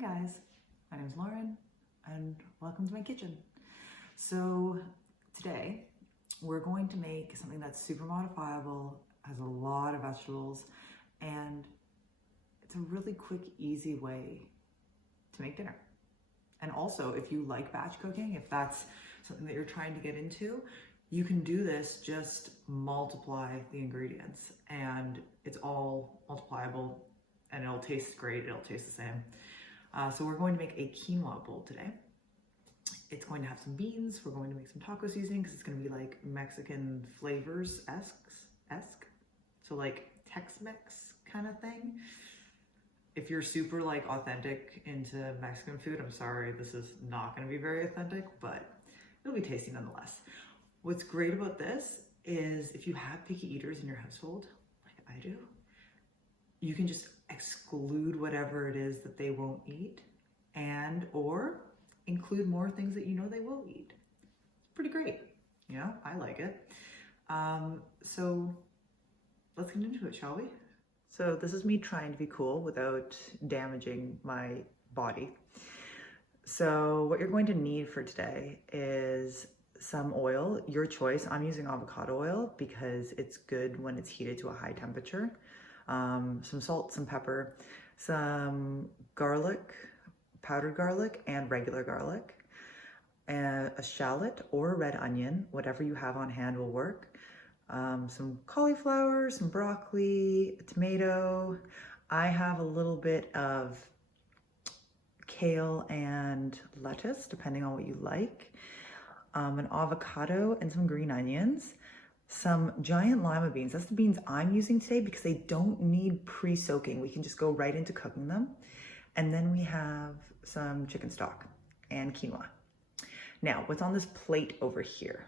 Hi guys, my name is Lauren and welcome to my kitchen. So today we're going to make something that's super modifiable, has a lot of vegetables, and it's a really quick, easy way to make dinner. And also, if you like batch cooking, if that's something that you're trying to get into, you can do this, just multiply the ingredients and it's all multipliable and it'll taste great, it'll taste the same. So we're going to make a quinoa bowl today. It's going to have some beans. We're going to make some taco seasoning because it's going to be like Mexican flavors-esque. So like Tex-Mex kind of thing. If you're super like authentic into Mexican food, I'm sorry, this is not going to be very authentic, but it'll be tasty nonetheless. What's great about this is if you have picky eaters in your household, like I do, you can just exclude whatever it is that they won't eat and or include more things that you know they will eat. It's pretty great. You know, I like it. So let's get into it, shall we? So this is me trying to be cool without damaging my body. So what you're going to need for today is some oil, your choice. I'm using avocado oil because it's good when it's heated to a high temperature. Some salt, some pepper, some garlic, powdered garlic and regular garlic, and a shallot or a red onion, whatever you have on hand will work. Some cauliflower, some broccoli, a tomato. I have a little bit of kale and lettuce, depending on what you like. An avocado and some green onions. Some giant lima beans. That's the beans I'm using today because they don't need pre-soaking. We can just go right into cooking them. And then we have some chicken stock and quinoa. Now, what's on this plate over here?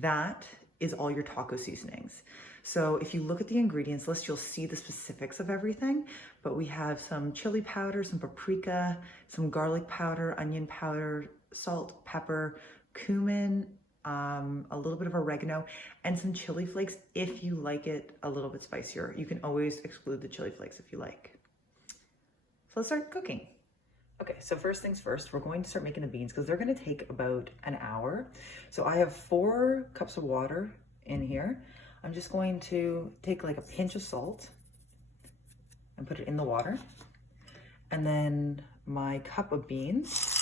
That is all your taco seasonings. So if you look at the ingredients list, you'll see the specifics of everything, but we have some chili powder, some paprika, some garlic powder, onion powder, salt, pepper, cumin, a little bit of oregano, and some chili flakes if you like it a little bit spicier. You can always exclude the chili flakes if you like. So let's start cooking. Okay, so first things first, we're going to start making the beans because they're going to take about an hour. So I have 4 cups of water in here. I'm just going to take like a pinch of salt and put it in the water. And then my cup of beans,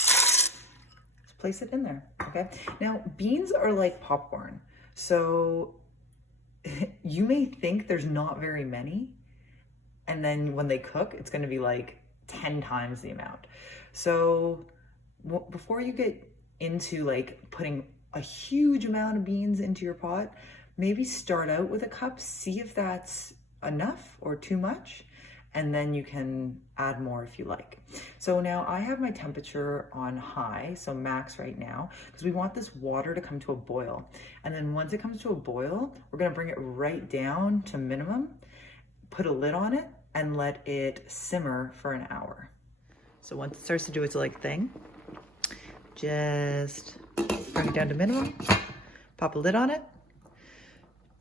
place it in there, okay? Now, beans are like popcorn. So you may think there's not very many, and then when they cook, it's gonna be like 10 times the amount. So before you get into like putting a huge amount of beans into your pot, maybe start out with a cup, see if that's enough or too much, and then you can add more if you like. So now I have my temperature on high, so max right now, because we want this water to come to a boil. And then once it comes to a boil, we're gonna bring it right down to minimum, put a lid on it, and let it simmer for an hour. So once it starts to do its like thing, just bring it down to minimum, pop a lid on it,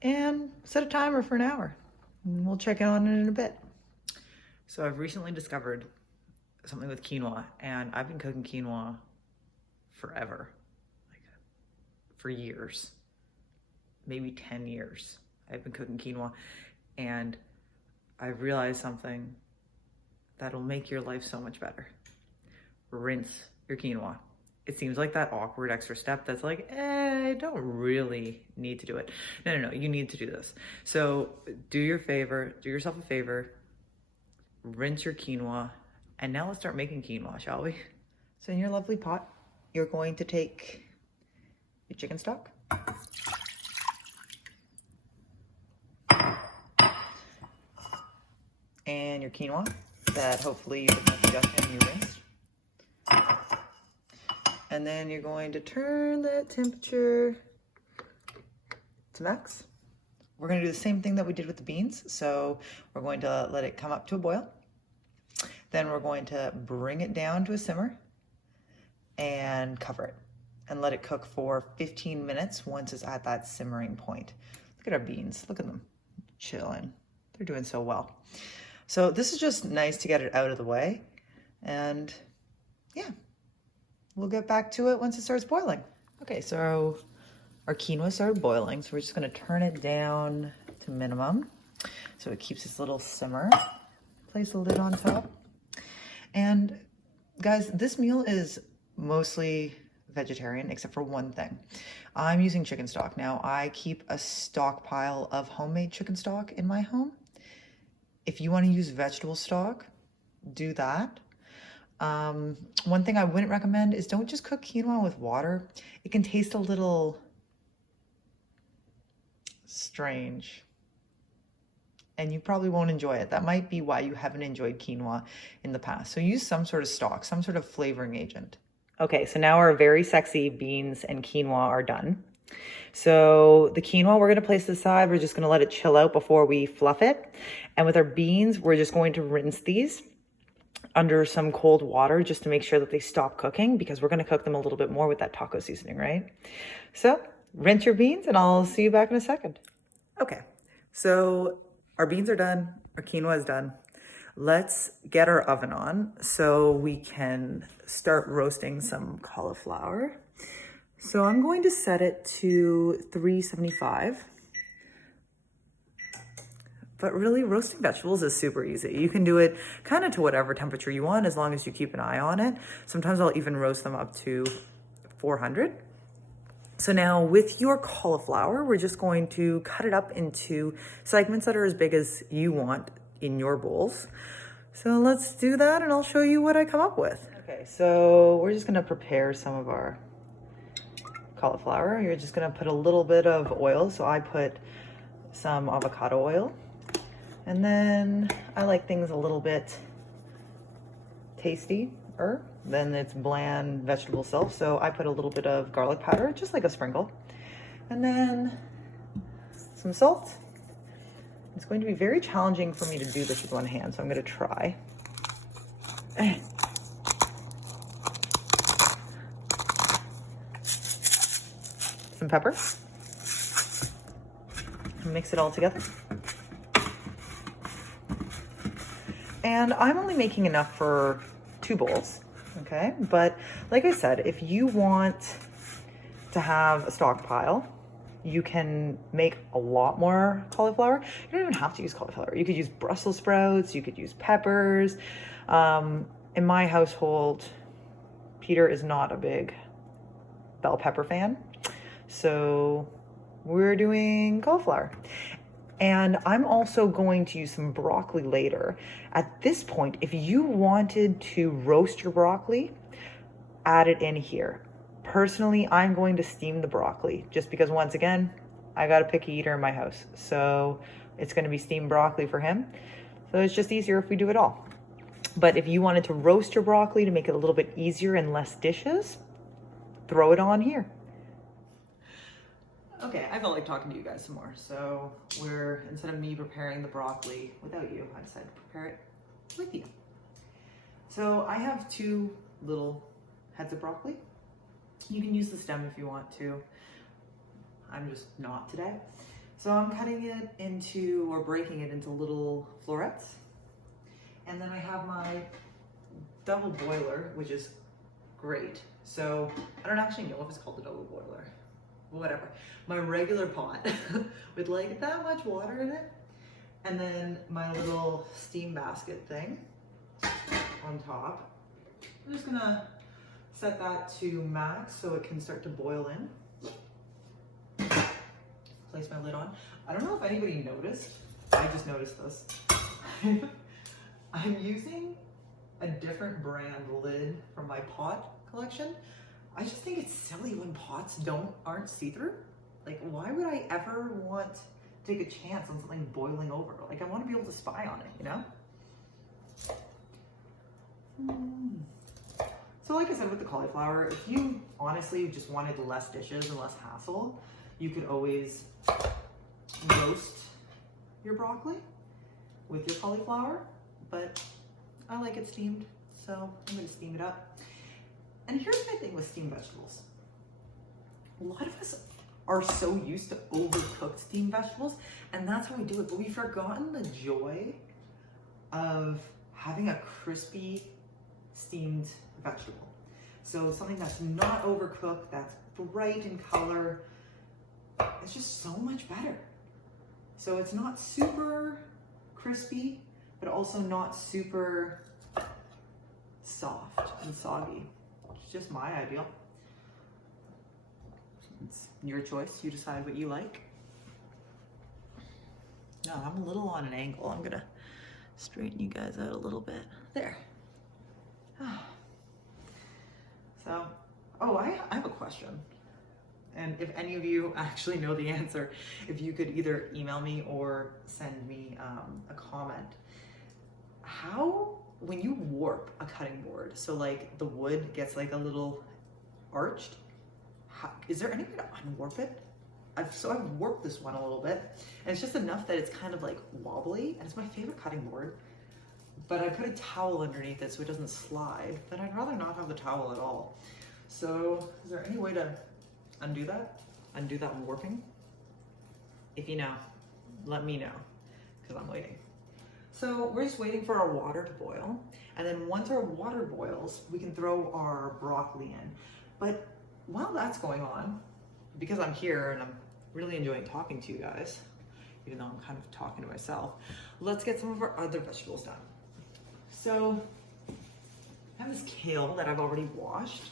and set a timer for an hour. And we'll check in on it in a bit. So I've recently discovered something with quinoa, and I've been cooking quinoa forever, like for years, maybe 10 years. I've been cooking quinoa, and I've realized something that'll make your life so much better. Rinse your quinoa. It seems like that awkward extra step that's like, I don't really need to do it. No, you need to do this. So do yourself a favor, rinse your quinoa, and now let's start making quinoa, shall we? So in your lovely pot, you're going to take your chicken stock, and your quinoa that hopefully you did not just and you rinsed. And then you're going to turn that temperature to max. We're going to do the same thing that we did with the beans. So we're going to let it come up to a boil. Then we're going to bring it down to a simmer and cover it and let it cook for 15 minutes once it's at that simmering point. Look at our beans. Look at them chilling. They're doing so well. So this is just nice to get it out of the way. And yeah, we'll get back to it once it starts boiling. Okay, so our quinoa started boiling, so we're just gonna turn it down to minimum so it keeps its little simmer. Place a lid on top. And guys, this meal is mostly vegetarian except for one thing. I'm using chicken stock. Now, I keep a stockpile of homemade chicken stock in my home. If you want to use vegetable stock, do that. One thing I wouldn't recommend is don't just cook quinoa with water. It can taste a little strange and you probably won't enjoy it. That might be why you haven't enjoyed quinoa in the past. So use some sort of stock, some sort of flavoring agent. Okay, so now our very sexy beans and quinoa are done. So the quinoa we're gonna place aside. We're just gonna let it chill out before we fluff it. And with our beans, we're just going to rinse these under some cold water just to make sure that they stop cooking because we're gonna cook them a little bit more with that taco seasoning, right? So rinse your beans and I'll see you back in a second. Okay, so our beans are done, our quinoa is done. Let's get our oven on so we can start roasting some cauliflower. So I'm going to set it to 375. But really, roasting vegetables is super easy. You can do it kind of to whatever temperature you want as long as you keep an eye on it. Sometimes I'll even roast them up to 400. So now with your cauliflower, we're just going to cut it up into segments that are as big as you want in your bowls. So let's do that and I'll show you what I come up with. Okay, so we're just gonna prepare some of our cauliflower. You're just gonna put a little bit of oil. So I put some avocado oil. And then I like things a little bit tastier than its bland vegetable self. So I put a little bit of garlic powder, just like a sprinkle. And then some salt. It's going to be very challenging for me to do this with one hand, so I'm going to try. Some pepper. Mix it all together. And I'm only making enough for 2 bowls, okay? But like I said, if you want to have a stockpile, you can make a lot more cauliflower. You don't even have to use cauliflower. You could use Brussels sprouts, you could use peppers. In my household, Peter is not a big bell pepper fan. So we're doing cauliflower. And I'm also going to use some broccoli later. At this point, if you wanted to roast your broccoli, add it in here. Personally, I'm going to steam the broccoli just because once again, I got a picky eater in my house. So it's gonna be steamed broccoli for him. So it's just easier if we do it all. But if you wanted to roast your broccoli to make it a little bit easier and less dishes, throw it on here. Okay, I felt like talking to you guys some more. So instead of me preparing the broccoli without you, I decided to prepare it with you. So I have 2 little heads of broccoli. You can use the stem if you want to. I'm just not today. So I'm cutting it into, or breaking it into little florets. And then I have my double boiler, which is great. So I don't actually know if it's called a double boiler. Whatever. My regular pot with like that much water in it. And then my little steam basket thing on top. I'm just gonna set that to max so it can start to boil in. Place my lid on. I don't know if anybody noticed. I just noticed this. I'm using a different brand lid from my pot collection. I just think it's silly when pots aren't see-through. Like, why would I ever want to take a chance on something boiling over? Like, I want to be able to spy on it, you know? So like I said with the cauliflower, if you honestly just wanted less dishes and less hassle, you could always roast your broccoli with your cauliflower, but I like it steamed, so I'm gonna steam it up. And here's my thing with steamed vegetables. A lot of us are so used to overcooked steamed vegetables, and that's how we do it, but we've forgotten the joy of having a crispy steamed vegetable. So something that's not overcooked, that's bright in color. It's just so much better. So it's not super crispy, but also not super soft and soggy. It's just my ideal. It's your choice. You decide what you like. No, I'm a little on an angle. I'm gonna straighten you guys out a little bit. There. So, oh, I have a question. And if any of you actually know the answer, if you could either email me or send me a comment. How, when you warp a cutting board, so like the wood gets like a little arched, is there any way to unwarp it? I've warped this one a little bit, and it's just enough that it's kind of like wobbly, and it's my favorite cutting board. But I put a towel underneath it so it doesn't slide, but I'd rather not have the towel at all. So is there any way to undo that? Undo that warping? If you know, let me know, because I'm waiting. So we're just waiting for our water to boil. And then once our water boils, we can throw our broccoli in. But while that's going on, because I'm here and I'm really enjoying talking to you guys, even though I'm kind of talking to myself, let's get some of our other vegetables done. So I have this kale that I've already washed,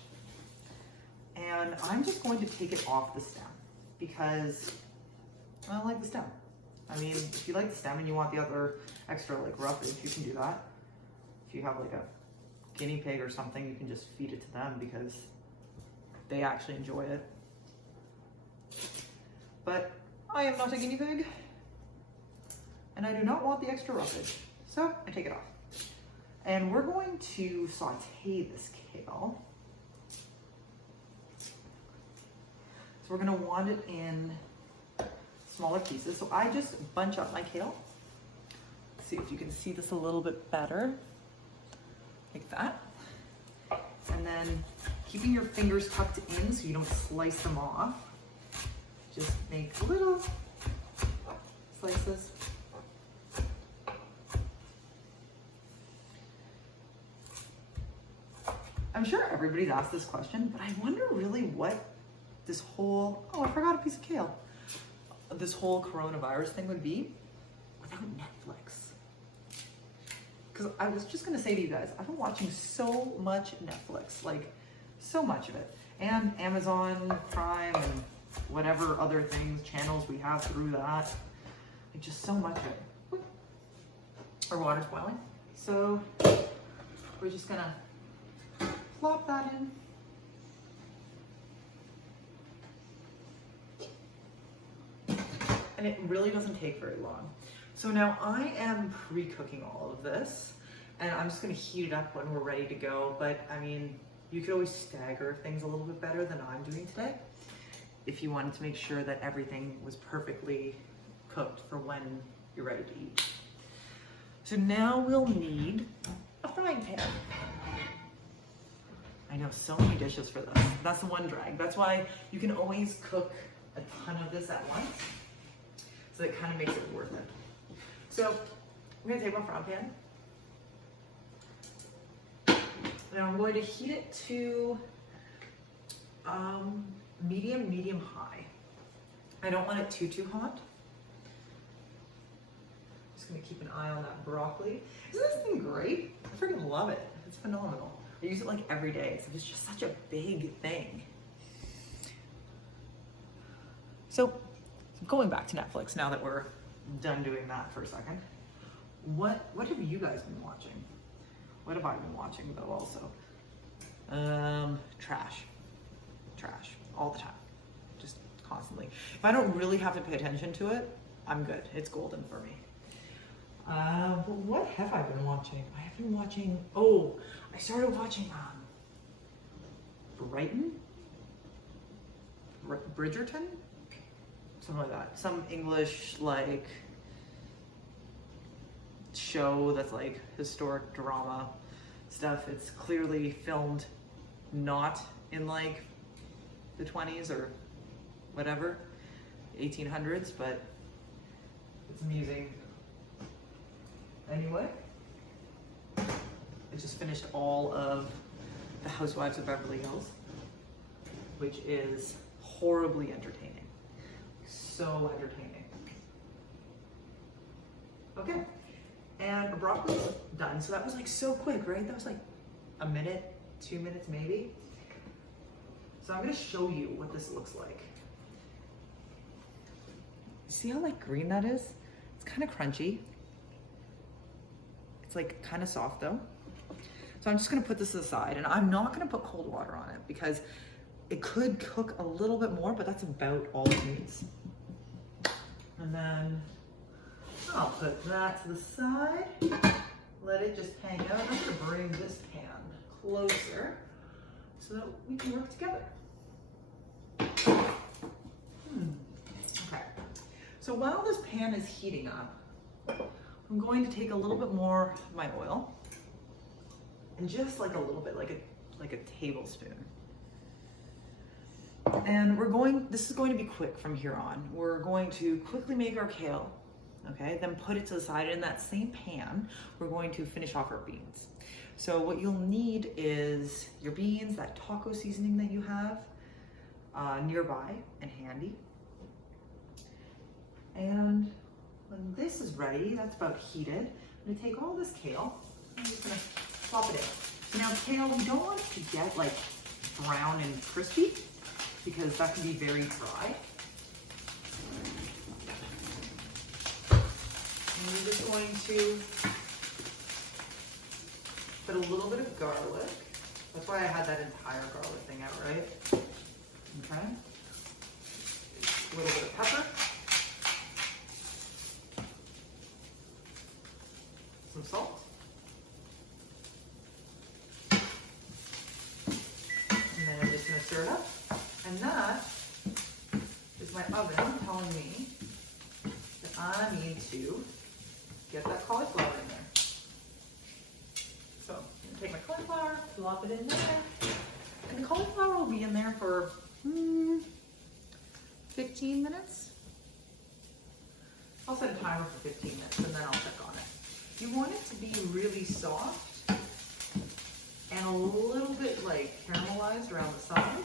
and I'm just going to take it off the stem because I don't like the stem. I mean, if you like the stem and you want the other extra like roughage, you can do that. If you have like a guinea pig or something, you can just feed it to them because they actually enjoy it. But I am not a guinea pig, and I do not want the extra roughage, so I take it off. And we're going to saute this kale. So we're gonna want it in smaller pieces. So I just bunch up my kale. Let's see if you can see this a little bit better, like that. And then keeping your fingers tucked in so you don't slice them off. Just make little slices. I'm sure everybody's asked this question, but I wonder really what this whole, oh, I forgot a piece of kale. This whole coronavirus thing would be without Netflix. Because I was just gonna say to you guys, I've been watching so much Netflix, like so much of it. And Amazon Prime and whatever other things, channels we have through that. Like just so much of it. Our water's boiling. So we're just gonna plop that in. And it really doesn't take very long. So now I am pre-cooking all of this, and I'm just gonna heat it up when we're ready to go. But I mean, you could always stagger things a little bit better than I'm doing today if you wanted to make sure that everything was perfectly cooked for when you're ready to eat. So now we'll need a frying pan. I know, so many dishes for this. That's the one drag. That's why you can always cook a ton of this at once. So it kind of makes it worth it. So I'm gonna take my frying pan. Now I'm going to heat it to medium high. I don't want it too hot. Just gonna keep an eye on that broccoli. Isn't this thing great? I freaking love it. It's phenomenal. I use it like every day, so it's just such a big thing. So going back to Netflix now that we're done doing that for a second, what have you guys been watching? What have I been watching though also? Trash all the time, just constantly. If I don't really have to pay attention to it, I'm good. It's golden for me. But what have I been watching? I have been watching, oh, I started watching Bridgerton? Something like that. Some English like show that's like historic drama stuff. It's clearly filmed not in like the 20s or whatever, 1800s, but it's amusing. Anyway, I just finished all of The Housewives of Beverly Hills, which is horribly entertaining. So entertaining. Okay, and our broccoli's done. So that was like so quick, right? That was like a minute, 2 minutes maybe. So I'm gonna show you what this looks like. See how like green that is? It's kind of crunchy. It's like kind of soft though. So I'm just gonna put this aside, and I'm not gonna put cold water on it because it could cook a little bit more, but that's about all it needs. And then I'll put that to the side, let it just hang out. I'm gonna bring this pan closer so that we can work together. Okay, so while this pan is heating up, I'm going to take a little bit more of my oil, and just like a little bit, like a tablespoon. And this is going to be quick from here on. We're going to quickly make our kale, okay? Then put it to the side. In that same pan, we're going to finish off our beans. So what you'll need is your beans, that taco seasoning that you have nearby and handy. And when this is ready, that's about heated, I'm gonna take all this kale, I'm just gonna plop it in. Now kale, we don't want it to get like brown and crispy because that can be very dry. And we're just going to put a little bit of garlic. That's why I had that entire garlic thing out, right? Okay. A little bit of pepper. Some salt. And then I'm just going to stir it up. And that is my oven telling me that I need to get that cauliflower in there. So I'm going to take my cauliflower, plop it in there. And the cauliflower will be in there for 15 minutes. I'll set a timer for 15 minutes and then I'll check on it. You want it to be really soft and a little bit like caramelized around the side.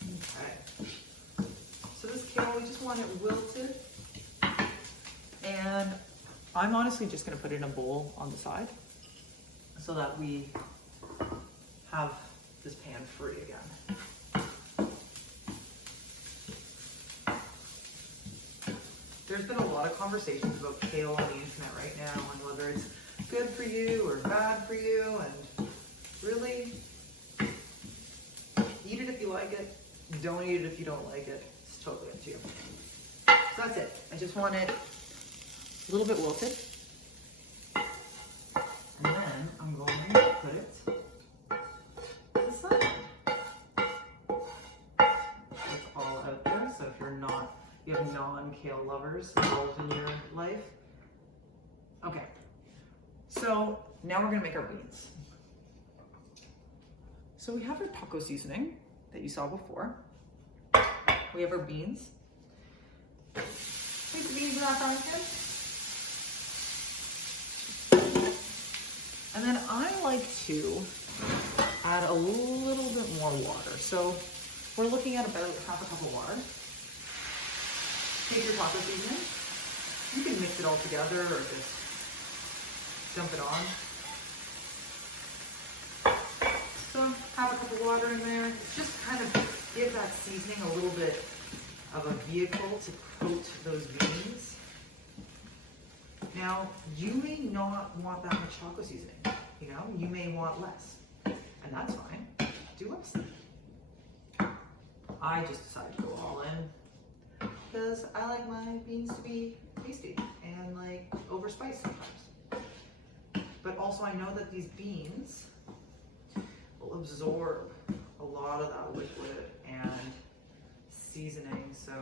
Okay. So this kale, we just want it wilted. And I'm honestly just gonna put it in a bowl on the side so that we have this pan free again. There's been a lot of conversations about kale on the internet right now and whether it's good for you or bad for you, and really, eat it if you like it, don't eat it if you don't like it. It's totally up to you. So that's it. I just want it a little bit wilted. And then I'm going to put it to the side. It's all out there, so if you have non-kale lovers involved in your life. Okay, so now we're gonna make our beans. So we have our taco seasoning that you saw before. We have our beans. Place the beans in our frying pan. And then I like to add a little bit more water. So we're looking at about half a cup of water. Take your taco seasoning. You can mix it all together or just dump it on. So have a cup of water in there. It's just kind of give that seasoning a little bit of a vehicle to coat those beans. Now, you may not want that much taco seasoning. You know, you may want less, and that's fine. Do less. I just decided to go all in because I like my beans to be tasty and like overspiced sometimes. But also I know that these beans will absorb a lot of that liquid and seasoning, so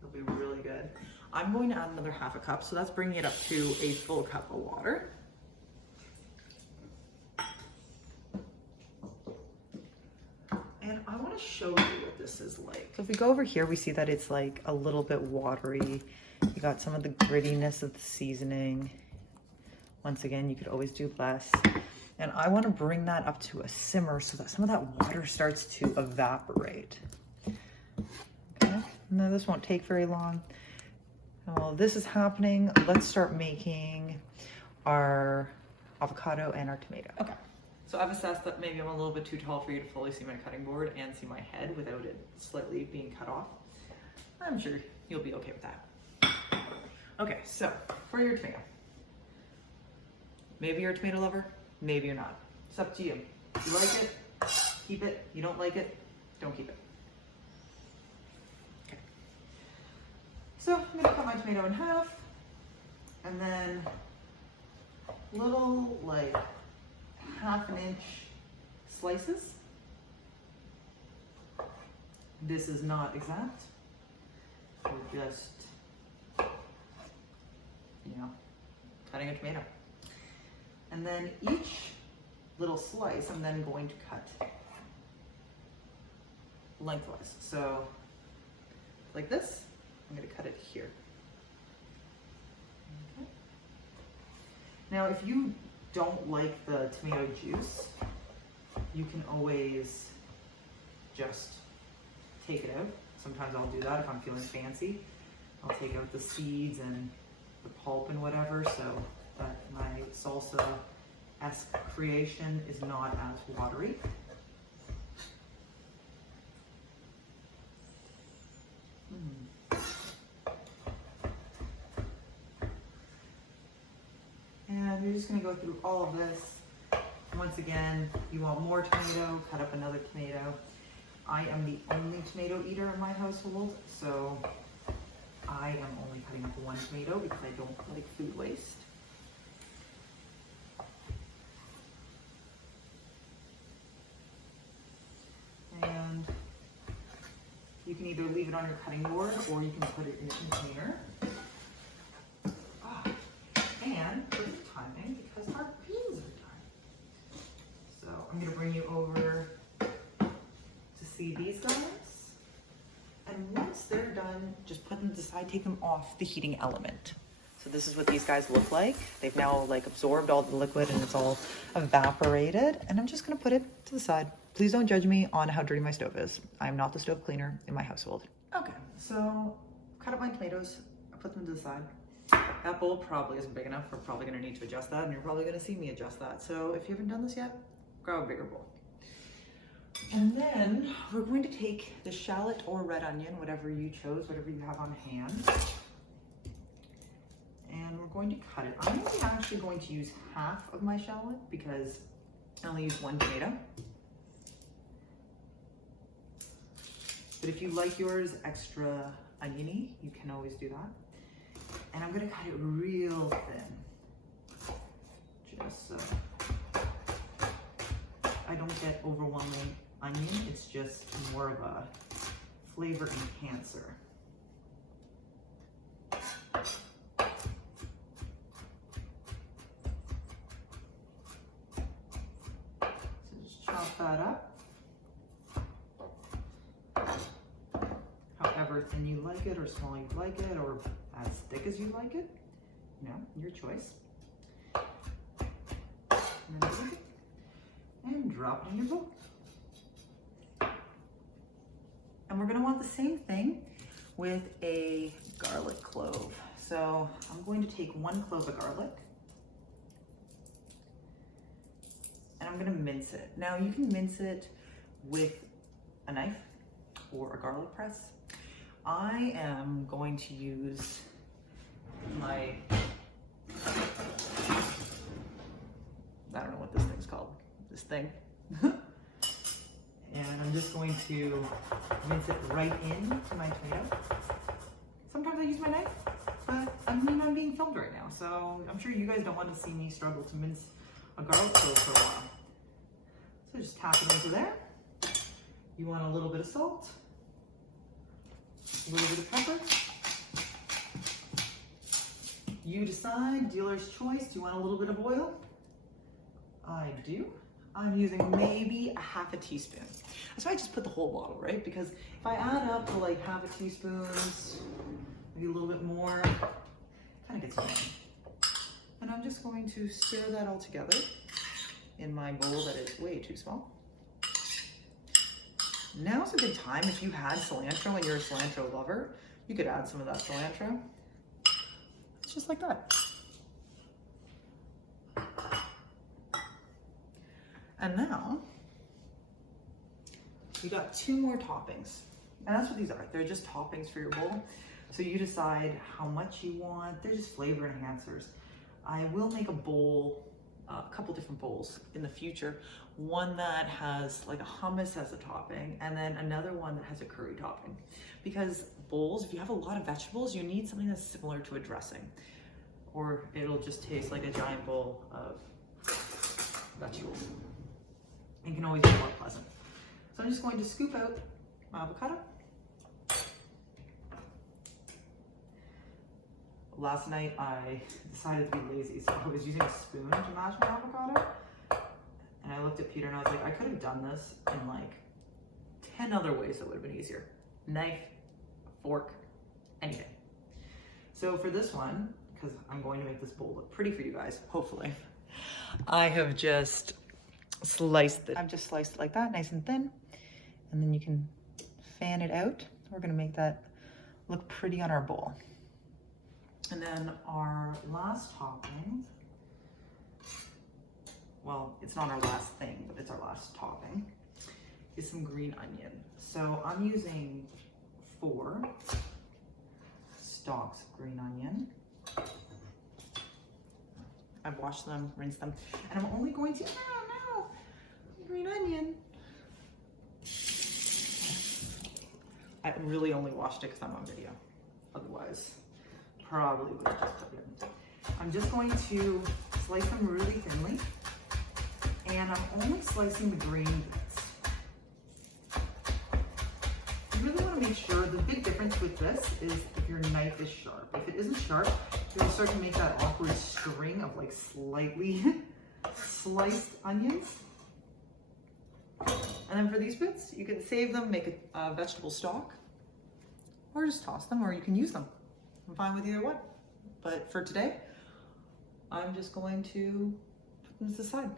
it'll be really good. I'm going to add another half a cup, so that's bringing it up to a full cup of water. And I want to show you what this is like. So if we go over here, we see that it's like a little bit watery. You got some of the grittiness of the seasoning, Once again, you could always do less. And I want to bring that up to a simmer so that some of that water starts to evaporate. Okay, now this won't take very long. And while this is happening, let's start making our avocado and our tomato. Okay, so I've assessed that maybe I'm a little bit too tall for you to fully see my cutting board and see my head without it slightly being cut off. I'm sure you'll be okay with that. Okay, so for your tomato. Maybe you're a tomato lover, maybe you're not. It's up to you. If you like it, keep it. You don't like it, don't keep it. Okay. So I'm gonna cut my tomato in half, and then little, like, 1/2 inch slices. This is not exact. We're just, you know, cutting a tomato. And then each little slice, I'm then going to cut lengthwise. So like this, I'm going to cut it here. Okay. Now, if you don't like the tomato juice, you can always just take it out. Sometimes I'll do that if I'm feeling fancy. I'll take out the seeds and the pulp and whatever, so that my salsa-esque creation is not as watery. And you're just gonna go through all of this. Once again, you want more tomato, cut up another tomato. I am the only tomato eater in my household, so I am only cutting up one tomato because I don't like food waste. And you can either leave it on your cutting board or you can put it in a container. And perfect timing because our beans are done. So I'm gonna bring you over to see these guys. And once they're done, just put them to the side, take them off the heating element. So this is what these guys look like. They've now like absorbed all the liquid and it's all evaporated. And I'm just gonna put it to the side. Please don't judge me on how dirty my stove is. I'm not the stove cleaner in my household. Okay, so cut up my tomatoes, I put them to the side. That bowl probably isn't big enough. We're probably gonna need to adjust that and you're probably gonna see me adjust that. So if you haven't done this yet, grab a bigger bowl. And then we're going to take the shallot or red onion, whatever you chose, whatever you have on hand. And we're going to cut it. I'm only actually going to use half of my shallot because I only use one tomato. But if you like yours extra oniony, you can always do that. And I'm gonna cut it real thin, just so I don't get overwhelming onion. It's just more of a flavor enhancer. So just chop that up. However thin you like it, or small you like it, or as thick as you like it, you know, your choice. And then take it and drop it in your bowl. And we're gonna want the same thing with a garlic clove. So I'm going to take 1 clove of garlic and I'm gonna mince it. Now you can mince it with a knife or a garlic press. I am going to use my, I don't know what this thing's called, this thing. And I'm just going to mince it right into my tomato. Sometimes I use my knife, but I'm being filmed right now, so I'm sure you guys don't want to see me struggle to mince a garlic clove for a while. So just tap it into there. You want a little bit of salt, a little bit of pepper. You decide, dealer's choice. Do you want a little bit of oil? I do. I'm using maybe a half a teaspoon. That's why I just put the whole bottle, right? Because if I add up to like half a teaspoon, maybe a little bit more, it kind of gets annoying. And I'm just going to stir that all together in my bowl that is way too small. Now's a good time. If you had cilantro and you're a cilantro lover, you could add some of that cilantro. It's just like that. And now we got 2 more toppings. And that's what these are. They're just toppings for your bowl. So you decide how much you want. They're just flavor enhancers. I will make a bowl, a couple different bowls in the future. One that has like a hummus as a topping, and then another one that has a curry topping. Because bowls, if you have a lot of vegetables, you need something that's similar to a dressing, or it'll just taste like a giant bowl of vegetables. And can always be more pleasant. So I'm just going to scoop out my avocado. Last night I decided to be lazy, so I was using a spoon to mash my avocado. And I looked at Peter and I was like, I could have done this in like 10 other ways that would have been easier. Knife, fork, anything. So for this one, because I'm going to make this bowl look pretty for you guys, hopefully, I have just sliced it. I've just sliced it like that, nice and thin. And then you can fan it out. We're gonna make that look pretty on our bowl. And then our last topping, well, it's not our last thing, but it's our last topping, is some green onion. So I'm using 4 stalks of green onion. I've washed them, rinsed them, and I'm only going to, green onion. I really only washed it because I'm on video. Otherwise, probably would have just put it in. I'm just going to slice them really thinly, and I'm only slicing the green bits. You really want to make sure, the big difference with this is if your knife is sharp. If it isn't sharp, you'll start to make that awkward string of like slightly sliced onions. And then for these bits, you can save them, make a vegetable stock, or just toss them, or you can use them. I'm fine with either one. But for today, I'm just going to put them to the side.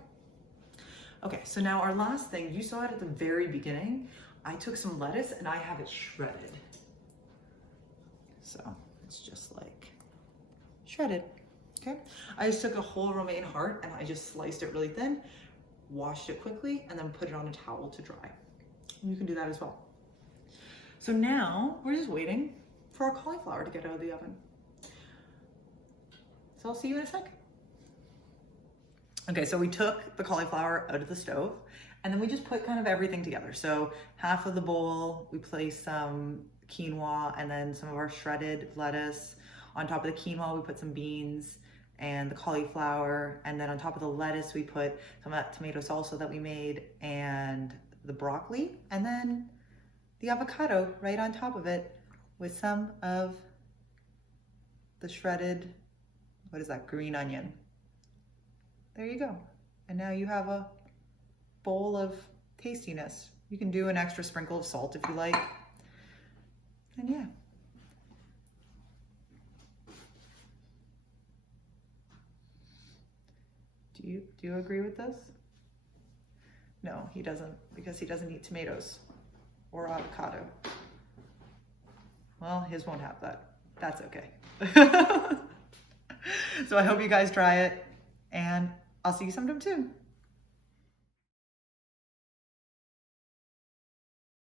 Okay, so now our last thing, you saw it at the very beginning. I took some lettuce and I have it shredded. So it's just like shredded, okay? I just took a whole romaine heart and I just sliced it really thin, washed it quickly, and then put it on a towel to dry. And you can do that as well. So now we're just waiting for our cauliflower to get out of the oven. So I'll see you in a sec. Okay, so we took the cauliflower out of the stove and then we just put kind of everything together. So half of the bowl, we placed some quinoa and then some of our shredded lettuce. On top of the quinoa, we put some beans and the cauliflower, and then on top of the lettuce we put some of that tomato salsa that we made and the broccoli, and then the avocado right on top of it with some of the shredded, what is that, green onion. There you go. And now you have a bowl of tastiness. You can do an extra sprinkle of salt if you like. And yeah. Do you agree with this? No, he doesn't, because he doesn't eat tomatoes or avocado. Well, his won't have that. That's okay. So I hope you guys try it, and I'll see you sometime soon.